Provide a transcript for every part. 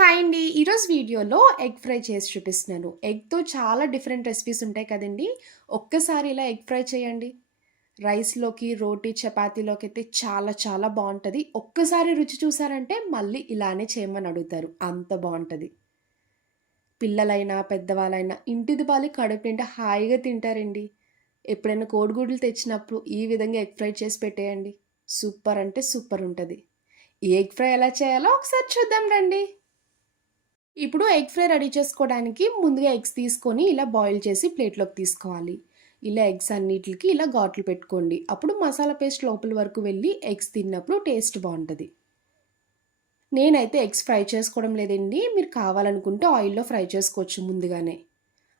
Hi అండి. ఈరోజు వీడియోలో ఎగ్ ఫ్రై చేసి చూపిస్తున్నాను. ఎగ్తో చాలా డిఫరెంట్ రెసిపీస్ ఉంటాయి కదండి. ఒక్కసారి ఇలా ఎగ్ ఫ్రై చేయండి. రైస్లోకి రోటీ చపాతీలోకి అయితే చాలా చాలా బాగుంటుంది. ఒక్కసారి రుచి చూసారంటే మళ్ళీ ఇలానే చేయమని అడుగుతారు. అంత బాగుంటుంది. పిల్లలైనా పెద్దవాళ్ళైనా ఇంటిది పాలి కడుపు నిండా హాయిగా తింటారండి. ఎప్పుడైనా కోడిగుడ్లు తెచ్చినప్పుడు ఈ విధంగా ఎగ్ ఫ్రై చేసి పెట్టేయండి. సూపర్ అంటే సూపర్ ఉంటుంది. ఎగ్ ఫ్రై ఎలా చేయాలో ఒకసారి చూద్దాం రండి. ఇప్పుడు ఎగ్ ఫ్రై రెడీ చేసుకోవడానికి ముందుగా ఎగ్స్ తీసుకొని ఇలా బాయిల్ చేసి ప్లేట్లోకి తీసుకోవాలి. ఇలా ఎగ్స్ అన్నిటికి ఇలా ఘాట్లు పెట్టుకోండి. అప్పుడు మసాలా పేస్ట్ లోపల వరకు వెళ్ళి ఎగ్స్ తిన్నప్పుడు టేస్ట్ బాగుంటుంది. నేనైతే ఎగ్స్ ఫ్రై చేసుకోవడం లేదండి. మీరు కావాలనుకుంటే ఆయిల్లో ఫ్రై చేసుకోవచ్చు ముందుగానే.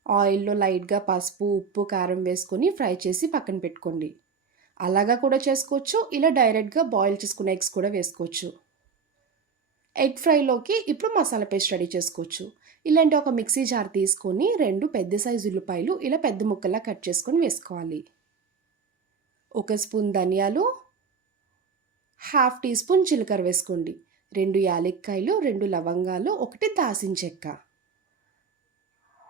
ఆయిల్లో లైట్గా పసుపు ఉప్పు కారం వేసుకొని ఫ్రై చేసి పక్కన పెట్టుకోండి. అలాగా కూడా చేసుకోవచ్చు. ఇలా డైరెక్ట్గా బాయిల్ చేసుకున్న ఎగ్స్ కూడా వేసుకోవచ్చు. ఎగ్ ఫ్రైలోకి ఇప్పుడు మసాలా పేస్ట్ రెడీ చేసుకోవచ్చు. ఇలాంటి ఒక మిక్సీ జార్ తీసుకొని రెండు పెద్ద సైజు ఉల్లిపాయలు ఇలా పెద్ద ముక్కల్లా కట్ చేసుకొని వేసుకోవాలి. ఒక స్పూన్ ధనియాలు హాఫ్ టీ స్పూన్ జీలకర్ర వేసుకోండి. రెండు యాలక్కాయలు రెండు లవంగాలు ఒకటి దాసిన చెక్క.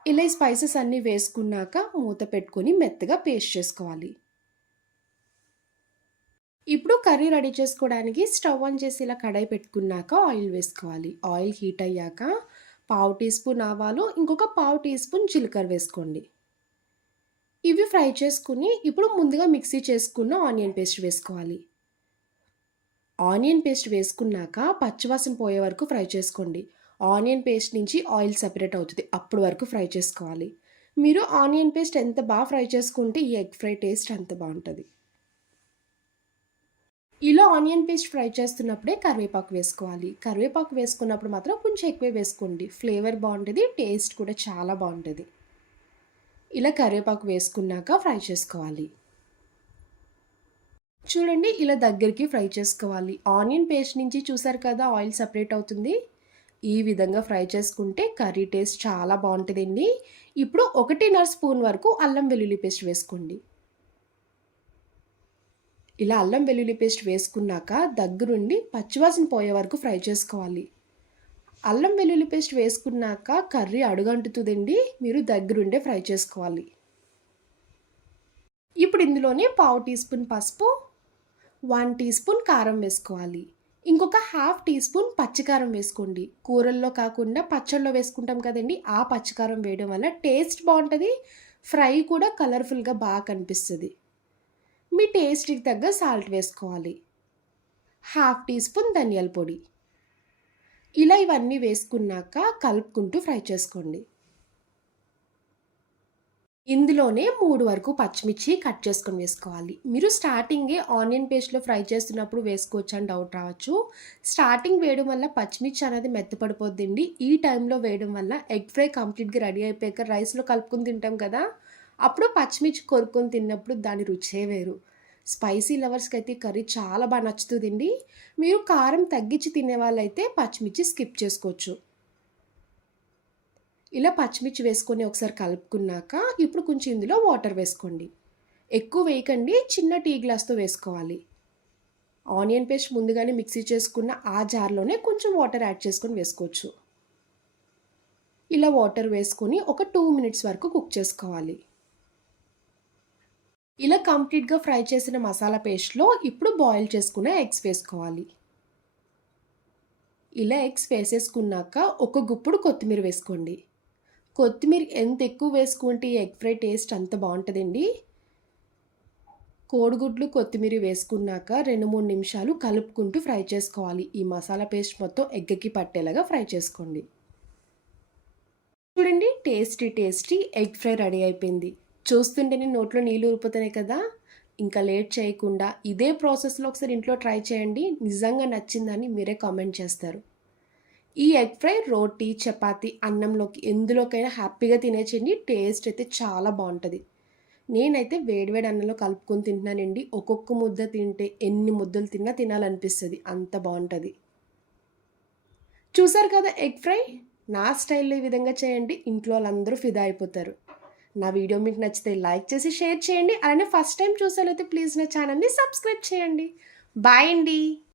ఇలా స్పైసెస్ అన్నీ వేసుకున్నాక మూత పెట్టుకొని మెత్తగా పేస్ట్ చేసుకోవాలి. ఇప్పుడు కర్రీ రెడీ చేసుకోవడానికి స్టవ్ ఆన్ చేసి ఇలా కడాయి పెట్టుకున్నాక ఆయిల్ వేసుకోవాలి. ఆయిల్ హీట్ అయ్యాక పావు టీ స్పూన్ ఆవాలు ఇంకొక పావు టీ స్పూన్ జీలకర్ర వేసుకోండి. ఇవి ఫ్రై చేసుకుని ఇప్పుడు ముందుగా మిక్సీ చేసుకున్న ఆనియన్ పేస్ట్ వేసుకోవాలి. ఆనియన్ పేస్ట్ వేసుకున్నాక పచ్చివాసన పోయే వరకు ఫ్రై చేసుకోండి. ఆనియన్ పేస్ట్ నుంచి ఆయిల్ సెపరేట్ అవుతుంది. అప్పుడు వరకు ఫ్రై చేసుకోవాలి. మీరు ఆనియన్ పేస్ట్ ఎంత బాగా ఫ్రై చేసుకుంటే ఈ ఎగ్ ఫ్రై టేస్ట్ అంత బాగుంటుంది. ఇలా ఆనియన్ పేస్ట్ ఫ్రై చేస్తున్నప్పుడే కరివేపాకు వేసుకోవాలి. కరివేపాకు వేసుకున్నప్పుడు మాత్రం కొంచెం ఎక్కువే వేసుకోండి. ఫ్లేవర్ బాగుంటుంది టేస్ట్ కూడా చాలా బాగుంటుంది. ఇలా కరివేపాకు వేసుకున్నాక ఫ్రై చేసుకోవాలి. చూడండి ఇలా దగ్గరికి ఫ్రై చేసుకోవాలి. ఆనియన్ పేస్ట్ నుంచి చూసారు కదా ఆయిల్ సపరేట్ అవుతుంది. ఈ విధంగా ఫ్రై చేసుకుంటే కర్రీ టేస్ట్ చాలా బాగుంటుందండి. ఇప్పుడు ఒకటిన్నర స్పూన్ వరకు అల్లం వెల్లుల్లి పేస్ట్ వేసుకోండి. ఇలా అల్లం వెల్లుల్లి పేస్ట్ వేసుకున్నాక దగ్గరుండి పచ్చివాసన పోయే వరకు ఫ్రై చేసుకోవాలి. అల్లం వెల్లుల్లి పేస్ట్ వేసుకున్నాక కర్రీ అడుగంటుతుందండి మీరు దగ్గరుండే ఫ్రై చేసుకోవాలి. ఇప్పుడు ఇందులోనే పావు టీ స్పూన్ పసుపు వన్ టీ స్పూన్ కారం వేసుకోవాలి. ఇంకొక హాఫ్ టీ స్పూన్ పచ్చికారం వేసుకోండి. కూరల్లో కాకుండా పచ్చళ్ళలో వేసుకుంటాం కదండి ఆ పచ్చికారం వేయడం వల్ల టేస్ట్ బాగుంటుంది ఫ్రై కూడా కలర్ఫుల్గా బాగా కనిపిస్తుంది. మీ టేస్ట్కి తగ్గ సాల్ట్ వేసుకోవాలి. హాఫ్ టీ స్పూన్ ధనియాల పొడి. ఇలా ఇవన్నీ వేసుకున్నాక కలుపుకుంటూ ఫ్రై చేసుకోండి. ఇందులోనే మూడు వరకు పచ్చిమిర్చి కట్ చేసుకొని వేసుకోవాలి. మీరు స్టార్టింగే ఆనియన్ పేస్ట్లో ఫ్రై చేస్తున్నప్పుడు వేసుకోవచ్చు అని డౌట్ రావచ్చు. స్టార్టింగ్ వేయడం వల్ల పచ్చిమిర్చి అనేది మెత్తపడిపోద్దండి. ఈ టైంలో వేయడం వల్ల ఎగ్ ఫ్రై కంప్లీట్గా రెడీ అయిపోయాక రైస్లో కలుపుకొని తింటాం కదా? అప్పుడు పచ్చిమిర్చి కొరుక్కొని తిన్నప్పుడు దాని రుచే వేరు. స్పైసీ లవర్స్కి అయితే కర్రీ చాలా బాగా నచ్చుతుందండి. మీరు కారం తగ్గించి తినే వాళ్ళైతే పచ్చిమిర్చి స్కిప్ చేసుకోవచ్చు. ఇలా పచ్చిమిర్చి వేసుకొని ఒకసారి కలుపుకున్నాక ఇప్పుడు కొంచెం ఇందులో వాటర్ వేసుకోండి. ఎక్కువ వేయకండి చిన్న టీ గ్లాస్తో వేసుకోవాలి. ఆనియన్ పేస్ట్ ముందుగానే మిక్సీ చేసుకున్న ఆ జార్లోనే కొంచెం వాటర్ యాడ్ చేసుకొని వేసుకోవచ్చు. ఇలా వాటర్ వేసుకొని ఒక టూ మినిట్స్ వరకు కుక్ చేసుకోవాలి. ఇలా కంప్లీట్గా ఫ్రై చేసిన మసాలా పేస్ట్లో ఇప్పుడు బాయిల్ చేసుకున్న ఎగ్స్ వేసుకోవాలి. ఇలా ఎగ్స్ వేసేసుకున్నాక ఒక గుప్పుడు కొత్తిమీర వేసుకోండి. కొత్తిమీర ఎంత ఎక్కువ వేసుకుంటే ఎగ్ ఫ్రై టేస్ట్ అంత బాగుంటుందండి. కోడిగుడ్లు కొత్తిమీర వేసుకున్నాక రెండు మూడు నిమిషాలు కలుపుకుంటూ ఫ్రై చేసుకోవాలి. ఈ మసాలా పేస్ట్ మొత్తం ఎగ్కి పట్టేలాగా ఫ్రై చేసుకోండి. చూడండి tasty tasty egg fry ready అయిపోయింది. చూస్తుంటేనే నోట్లో నీళ్ళు ఊరిపోతున్నాయి కదా. ఇంకా లేట్ చేయకుండా ఇదే ప్రాసెస్లో ఒకసారి ఇంట్లో ట్రై చేయండి. నిజంగా నచ్చిందని మీరే కామెంట్ చేస్తారు. ఈ ఎగ్ ఫ్రై రోటీ చపాతి అన్నంలోకి ఎందులోకైనా హ్యాపీగా తినేచండి టేస్ట్ అయితే చాలా బాగుంటుంది. నేనైతే వేడివేడి అన్నంలో కలుపుకొని తింటున్నానండి. ఒక్కొక్క ముద్ద తింటే ఎన్ని ముద్దలు తిన్నా తినాలనిపిస్తుంది. అంత బాగుంటుంది. చూసారు కదా ఎగ్ ఫ్రై? నా స్టైల్లో ఈ విధంగా చేయండి. ఇంట్లో వాళ్ళందరూ ఫిదా అయిపోతారు. నా వీడియో మీకు నచ్చితే లైక్ చేసి షేర్ చేయండి. అలానే ఫస్ట్ టైం చూసేలైతే ప్లీజ్ నా ఛానల్ని సబ్స్క్రైబ్ చేయండి. బాయ్ అండి.